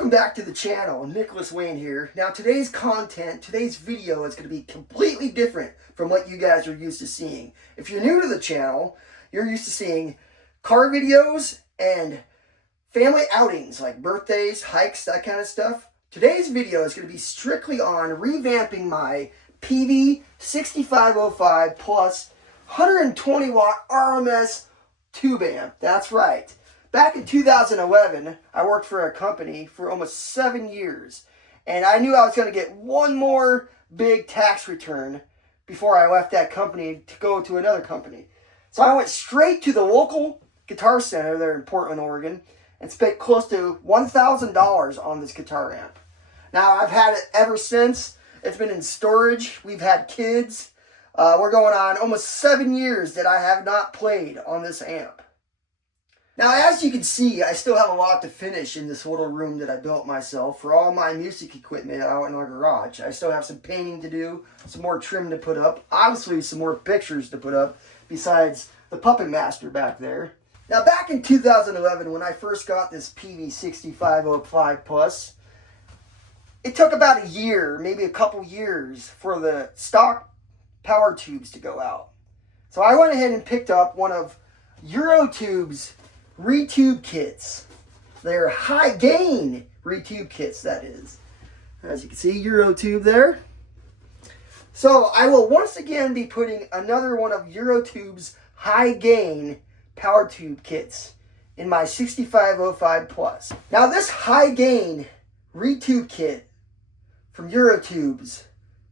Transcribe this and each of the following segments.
Welcome back to the channel. Nicholas Wayne here. Now today's content, today's video is going to be completely different from what you guys are used to seeing. If you're new to the channel, you're used to seeing car videos and family outings like birthdays, hikes, that kind of stuff. Today's video is going to be strictly on revamping my Peavey 6505 plus 120 watt RMS tube amp. That's right. Back in 2011, I worked for a company for almost 7 years, and I knew I was going to get one more big tax return before I left that company to go to another company. So I went straight to the local Guitar Center there in Portland, Oregon, and spent close to $1,000 on this guitar amp. Now, I've had it ever since. It's been in storage. We've had kids. We're going on almost 7 years that I have not played on this amp. Now, as you can see, I still have a lot to finish in this little room that I built myself for all my music equipment out in our garage. I still have some painting to do, some more trim to put up, obviously some more pictures to put up, besides the Puppet Master back there. Now, back in 2011, when I first got this Peavey 6505 Plus, it took about a year, maybe a couple years, for the stock power tubes to go out. So I went ahead and picked up one of Eurotubes Retube kits. They're high gain Retube kits, that is. As you can see, Eurotube there. So I will once again be putting another one of Eurotube's high gain power tube kits in my 6505 Plus. Now this high gain Retube kit from Eurotubes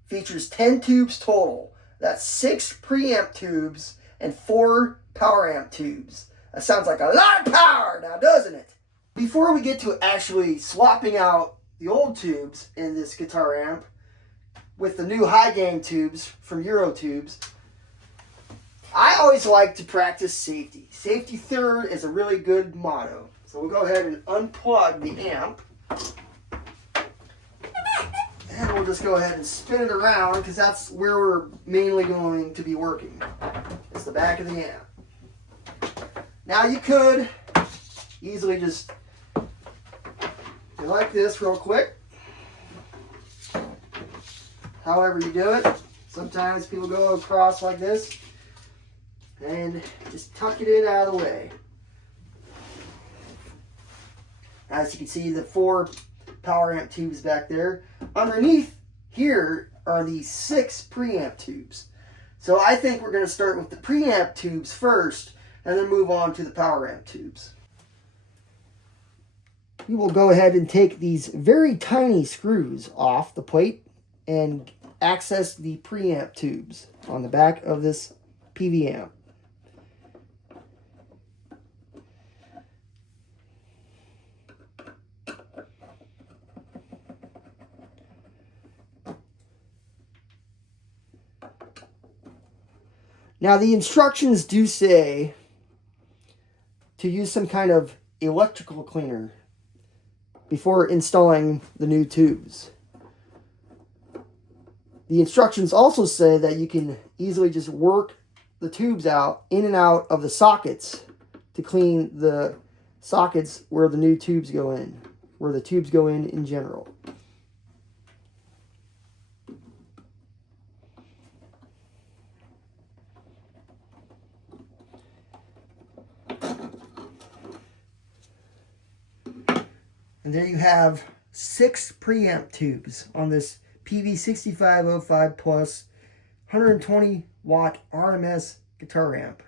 features 10 tubes total. That's 6 preamp tubes and 4 power amp tubes. That sounds like a lot of power now, doesn't it? Before we get to actually swapping out the old tubes in this guitar amp with the new high gain tubes from Eurotubes, I always like to practice safety. Safety third is a really good motto. So we'll go ahead and unplug the amp. And we'll just go ahead and spin it around because that's where we're mainly going to be working. It's the back of the amp. Now you could easily just do like this real quick. However you do it. Sometimes people go across like this and just tuck it in out of the way. As you can see, the 4 power amp tubes back there. Underneath here are the 6 preamp tubes. So I think we're going to start with the preamp tubes first and then move on to the power amp tubes. We will go ahead and take these very tiny screws off the plate and access the preamp tubes on the back of this Peavey amp. Now the instructions do say to use some kind of electrical cleaner before installing the new tubes. The instructions also say that you can easily just work the tubes out in and out of the sockets to clean the sockets where the new tubes go in, where the tubes go in general. And there you have 6 preamp tubes on this Peavey 6505 Plus 120 watt RMS guitar amp.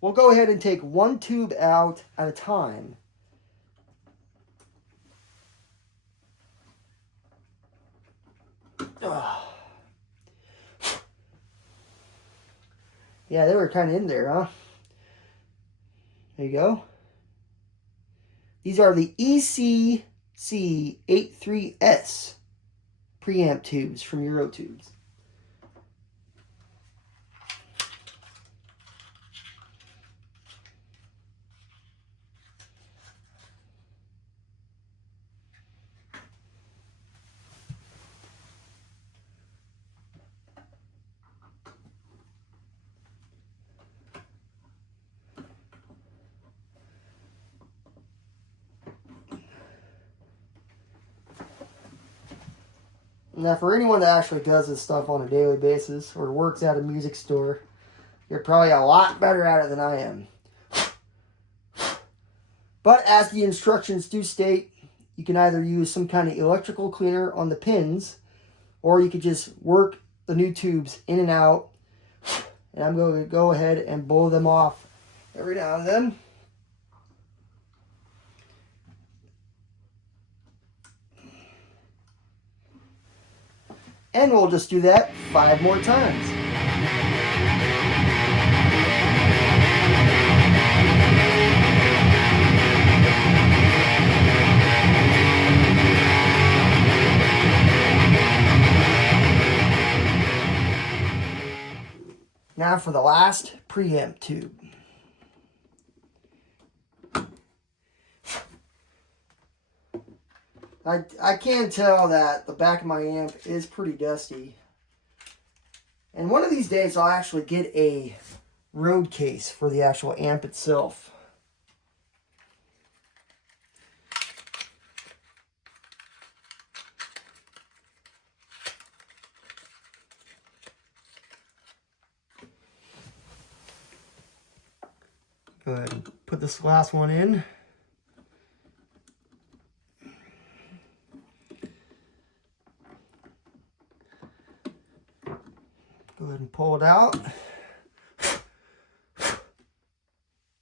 We'll go ahead and take one tube out at a time. Yeah, they were kind of in there, huh? There you go. These are the ECC83S preamp tubes from Eurotubes. Now, for anyone that actually does this stuff on a daily basis or works at a music store, you're probably a lot better at it than I am. But as the instructions do state, you can either use some kind of electrical cleaner on the pins, or you could just work the new tubes in and out. And I'm going to go ahead and blow them off every now and then. And we'll just do that 5 more times. Now for the last preamp tube. I can tell that the back of my amp is pretty dusty. And one of these days I'll actually get a road case for the actual amp itself. Go ahead and put this last one in. Go ahead and pull it out.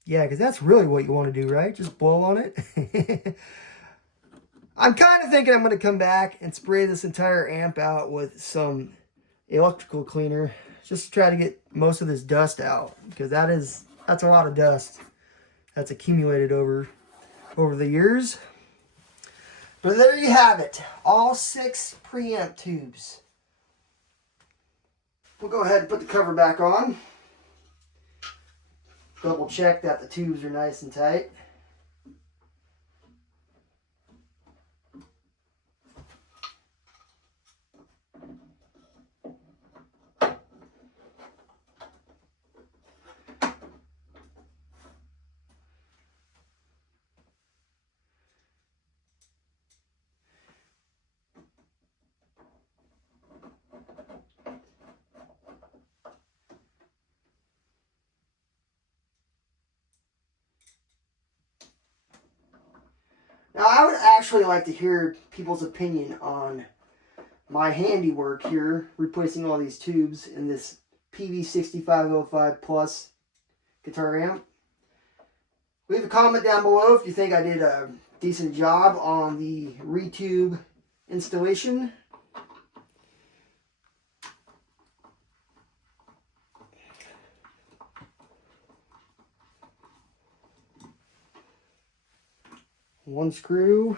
Yeah, because that's really what you want to do, right? Just blow on it. I'm kind of thinking I'm going to come back and spray this entire amp out with some electrical cleaner, just to try to get most of this dust out, because that's a lot of dust that's accumulated over the years. But there you have it, all 6 preamp tubes. We'll go ahead and put the cover back on. Double check that the tubes are nice and tight. Now, I would actually like to hear people's opinion on my handiwork here, replacing all these tubes in this Peavey 6505 Plus guitar amp. Leave a comment down below if you think I did a decent job on the Retube installation. One screw.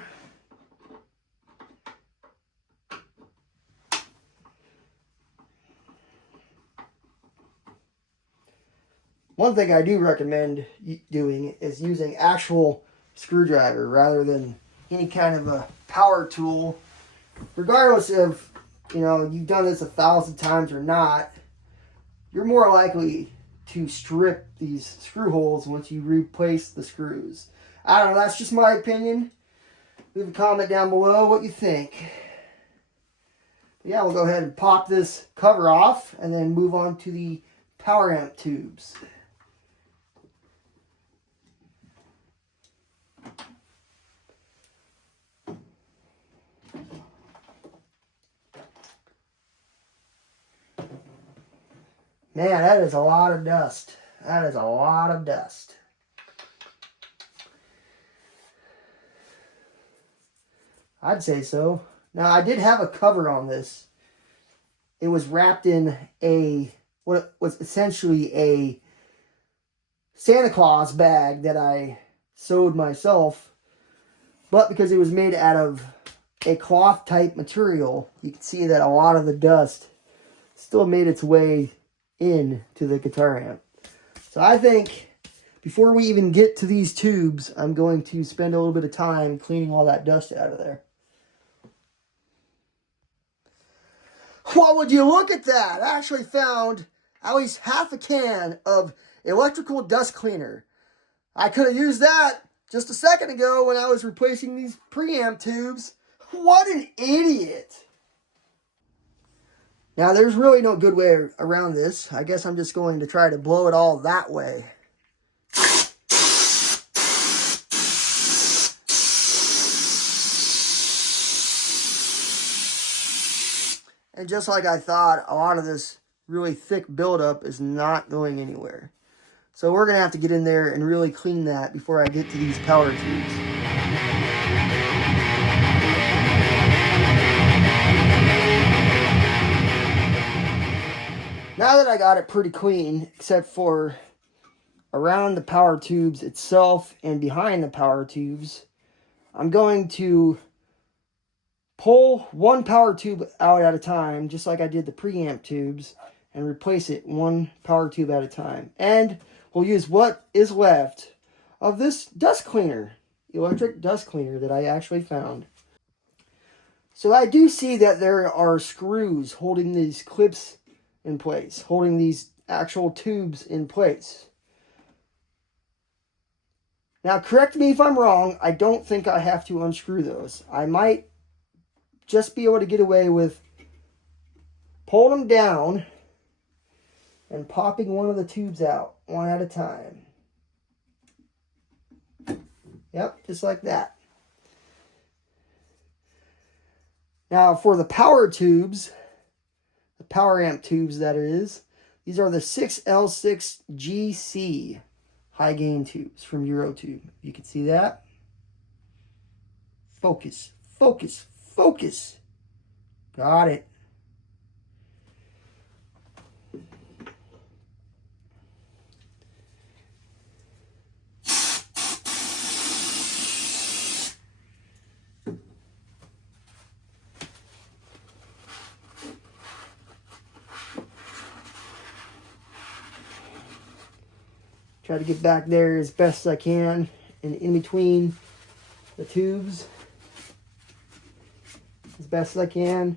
One thing I do recommend doing is using actual screwdriver rather than any kind of a power tool. Regardless of, you've done this 1,000 times or not, you're more likely to strip these screw holes once you replace the screws. I don't know, that's just my opinion. Leave a comment down below what you think. But yeah, we'll go ahead and pop this cover off and then move on to the power amp tubes. Man, that is a lot of dust. That is a lot of dust. I'd say so. Now, I did have a cover on this. It was wrapped in what was essentially a Santa Claus bag that I sewed myself. But because it was made out of a cloth type material, you can see that a lot of the dust still made its way into the guitar amp. So I think before we even get to these tubes, I'm going to spend a little bit of time cleaning all that dust out of there. Well, would you look at that? I actually found at least half a can of electrical dust cleaner. I could have used that just a second ago when I was replacing these preamp tubes. What an idiot. Now, there's really no good way around this. I guess I'm just going to try to blow it all that way. And just like I thought, a lot of this really thick buildup is not going anywhere. So we're going to have to get in there and really clean that before I get to these power tubes. Now that I got it pretty clean, except for around the power tubes itself and behind the power tubes, I'm going to pull one power tube out at a time, just like I did the preamp tubes, and replace it one power tube at a time. And we'll use what is left of this dust cleaner, electric dust cleaner that I actually found. So I do see that there are screws holding these clips in place, holding these actual tubes in place. Now, correct me if I'm wrong, I don't think I have to unscrew those. I might just be able to get away with pulling them down and popping one of the tubes out, one at a time. Yep, just like that. Now, for the power tubes, the power amp tubes that is, these are the 6L6GC high gain tubes from Eurotube. You can see that. Focus, focus, focus. Got it. Try to get back there as best as I can and in between the tubes as best as I can.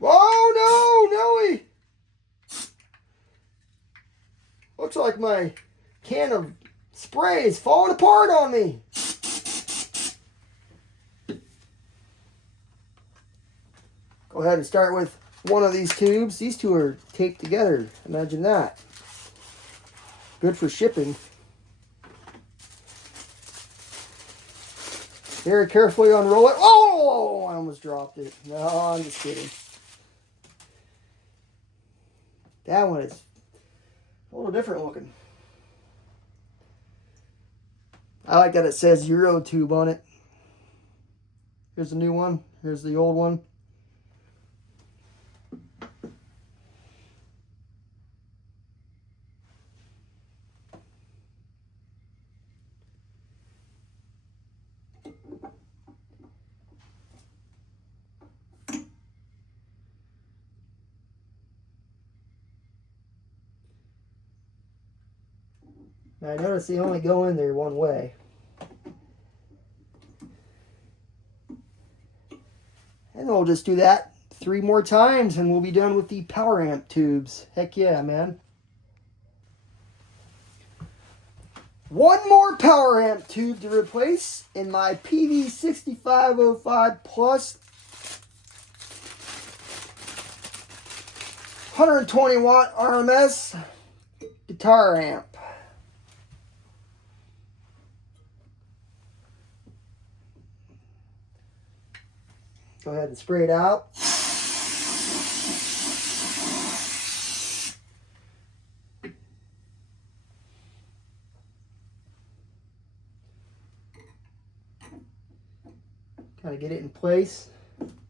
Oh no, Nelly! Looks like my can of spray is falling apart on me. Go ahead and start with one of these tubes. These two are taped together. Imagine that. Good for shipping. Very carefully unroll it. Oh, I almost dropped it. No, I'm just kidding. That one is a little different looking. I like that it says Eurotube on it. Here's the new one. Here's the old one. I notice they only go in there one way. And we'll just do that 3 more times and we'll be done with the power amp tubes. Heck yeah, man. One more power amp tube to replace in my Peavey 6505 Plus 120 watt RMS guitar amp. Go ahead and spray it out. Kind of get it in place.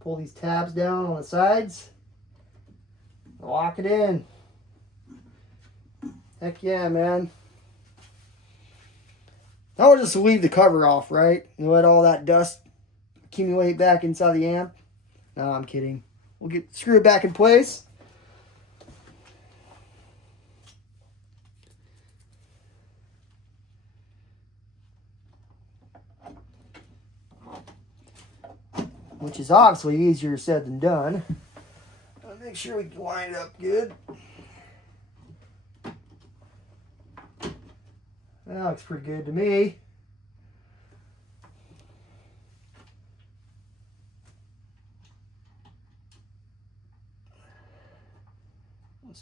Pull these tabs down on the sides. Lock it in. Heck yeah, man. Now we'll just leave the cover off, right? And let all that dust accumulate back inside the amp. No, I'm kidding. We'll screw it back in place. Which is obviously easier said than done. I'll make sure we line it up good. That looks pretty good to me.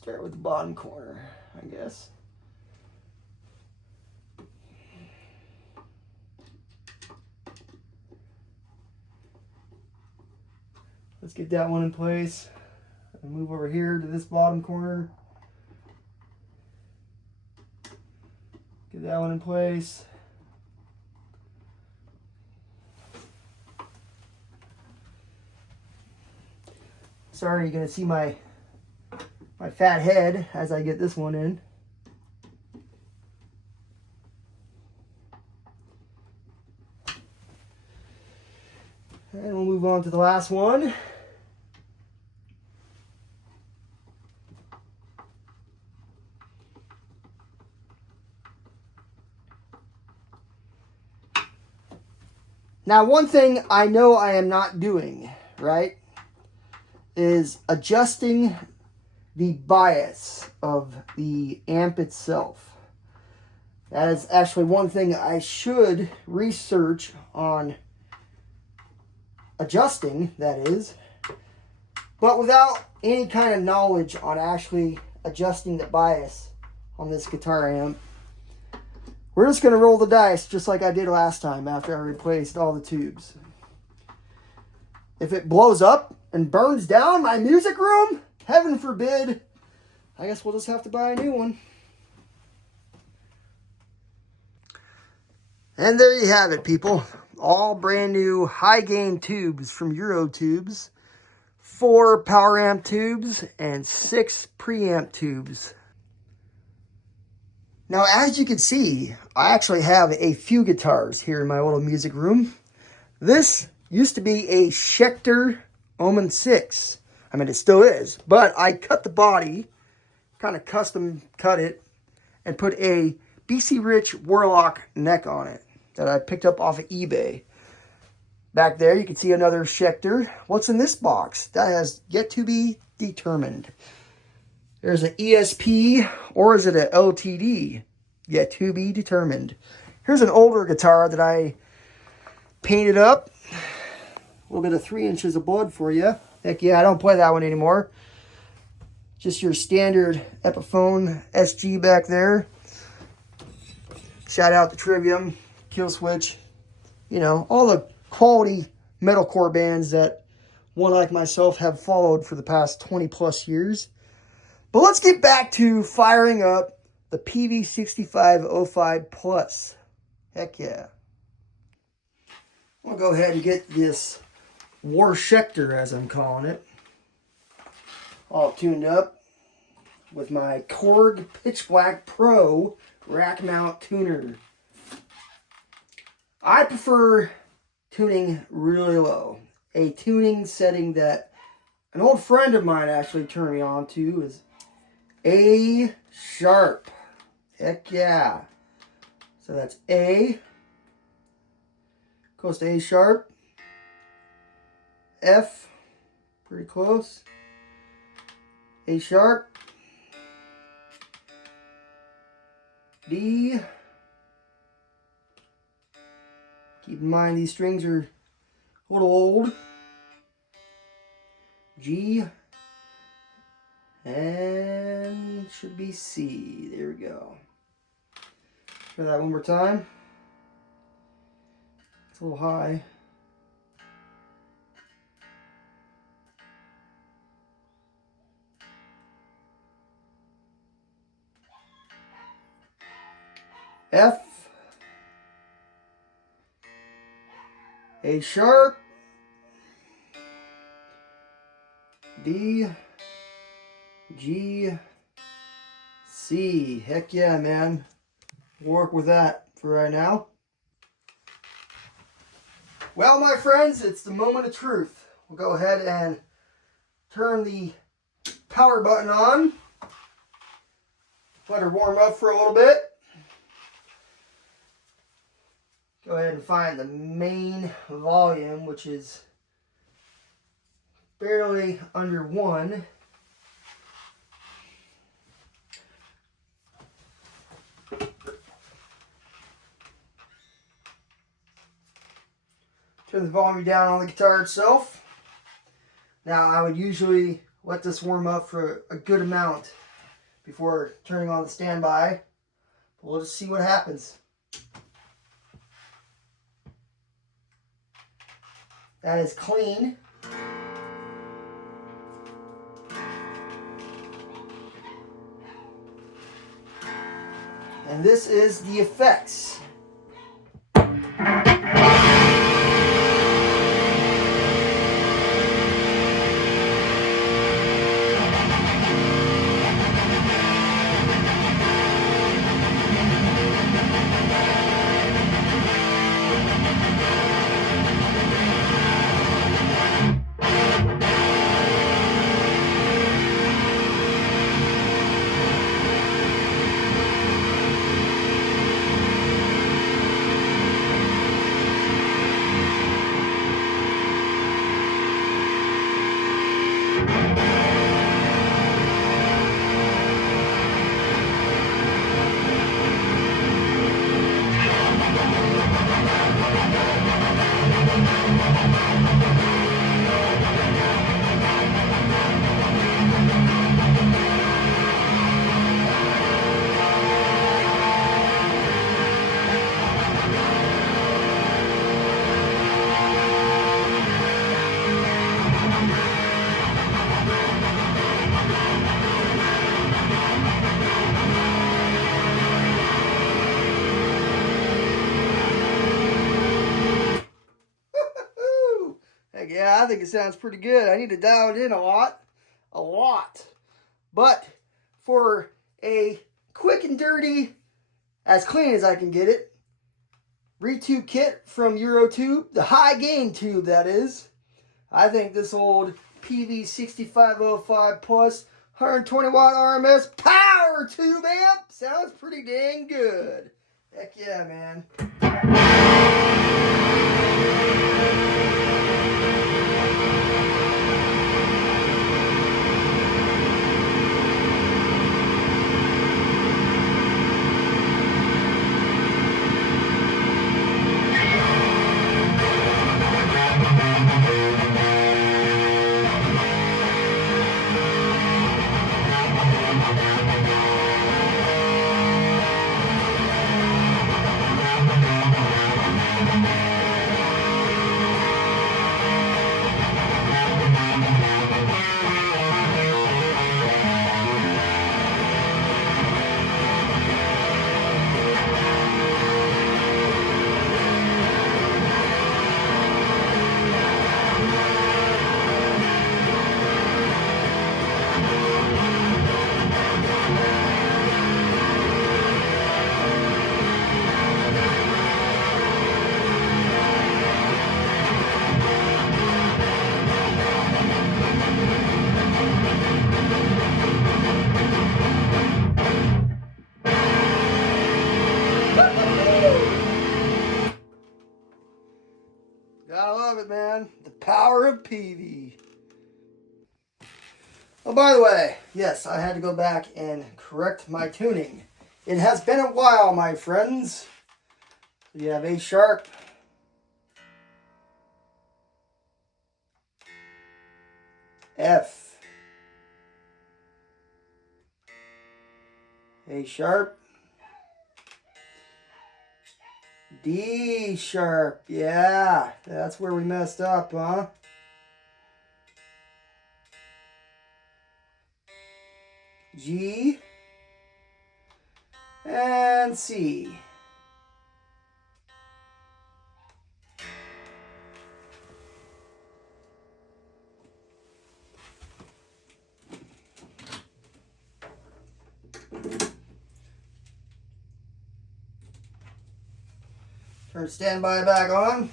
Start with the bottom corner, I guess. Let's get that one in place. And move over here to this bottom corner. Get that one in place. Sorry, you're gonna see my fat head as I get this one in. And we'll move on to the last one. Now, one thing I know I am not doing, right, is adjusting the bias of the amp itself. That is actually one thing I should research on adjusting, that is, but without any kind of knowledge on actually adjusting the bias on this guitar amp. We're just going to roll the dice just like I did last time after I replaced all the tubes. If it blows up and burns down my music room, heaven forbid, I guess we'll just have to buy a new one. And there you have it, people. All brand new high gain tubes from Eurotubes, 4 power amp tubes, and 6 preamp tubes. Now, as you can see, I actually have a few guitars here in my little music room. This used to be a Schecter Omen 6. I mean, it still is, but I cut the body, kind of custom cut it, and put a BC Rich Warlock neck on it that I picked up off of eBay. Back there, you can see another Schecter. What's in this box? That has yet to be determined. There's an ESP, or is it an LTD? Yet to be determined. Here's an older guitar that I painted up. A little bit of 3 inches of blood for you. Heck yeah, I don't play that one anymore. Just your standard Epiphone SG back there. Shout out to Trivium, Killswitch. You know, all the quality metalcore bands that one like myself have followed for the past 20 plus years. But let's get back to firing up the Peavey 6505 Plus. Heck yeah. I'll go ahead and get this War Schecter, as I'm calling it, all tuned up with my Korg Pitchblack Pro Rackmount tuner. I prefer tuning really low. A tuning setting that an old friend of mine actually turned me on to is A sharp. Heck yeah. So that's A. Goes to A sharp. F. Pretty close. A sharp. D. Keep in mind these strings are a little old. G. And should be C. There we go. Try that one more time. It's a little high. F. A sharp. D. G. C. Heck yeah, man. Work with that for right now. Well, my friends, it's the moment of truth. We'll go ahead and turn the power button on. Let her warm up for a little bit. Go ahead and find the main volume, which is barely under 1. Turn the volume down on the guitar itself. Now, I would usually let this warm up for a good amount before turning on the standby. We'll just see what happens. That is clean. And this is the effects. Yeah, I think it sounds pretty good. I need to dial it in a lot. But for a quick and dirty, as clean as I can get it, Retube kit from Eurotube, the High Gain Tube that is, I think this old Peavey 6505 plus 120 watt RMS power tube amp sounds pretty dang good. Heck yeah, man. Gotta love it, man. The power of Peavey. Oh, by the way, yes, I had to go back and correct my tuning. It has been a while, my friends. You have A sharp, F, A sharp, D sharp. Yeah, that's where we messed up, huh? G and C. Turn standby back on.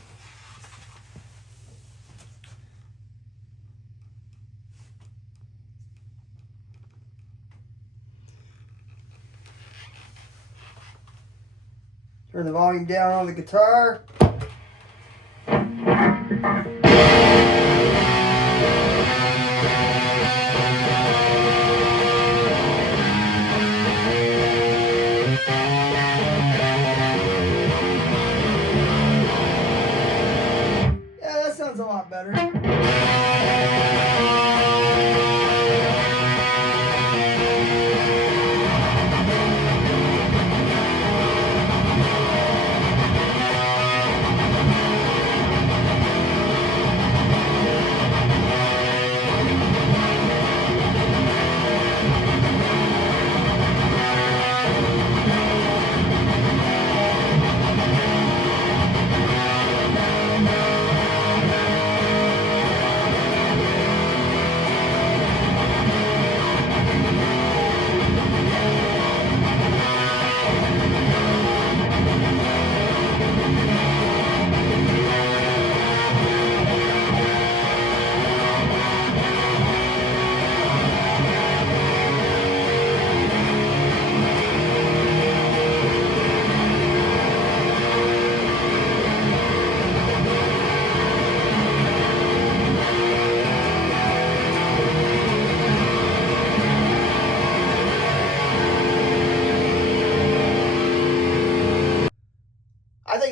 Turn the volume down on the guitar. Yeah, that sounds a lot better.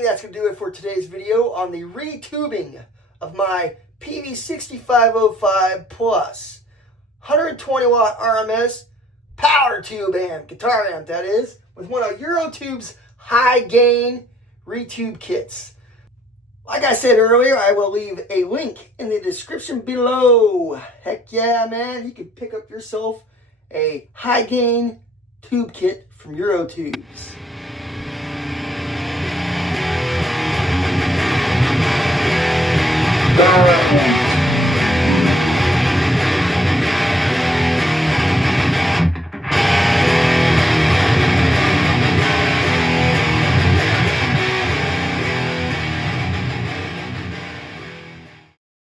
that's going to do it for today's video on the retubing of my Peavey 6505 Plus 120 watt RMS power tube amp, guitar amp that is, with one of Eurotubes High Gain retube kits. Like I said earlier, I will leave a link in the description below. Heck yeah, man, you can pick up yourself a high gain tube kit from Eurotubes.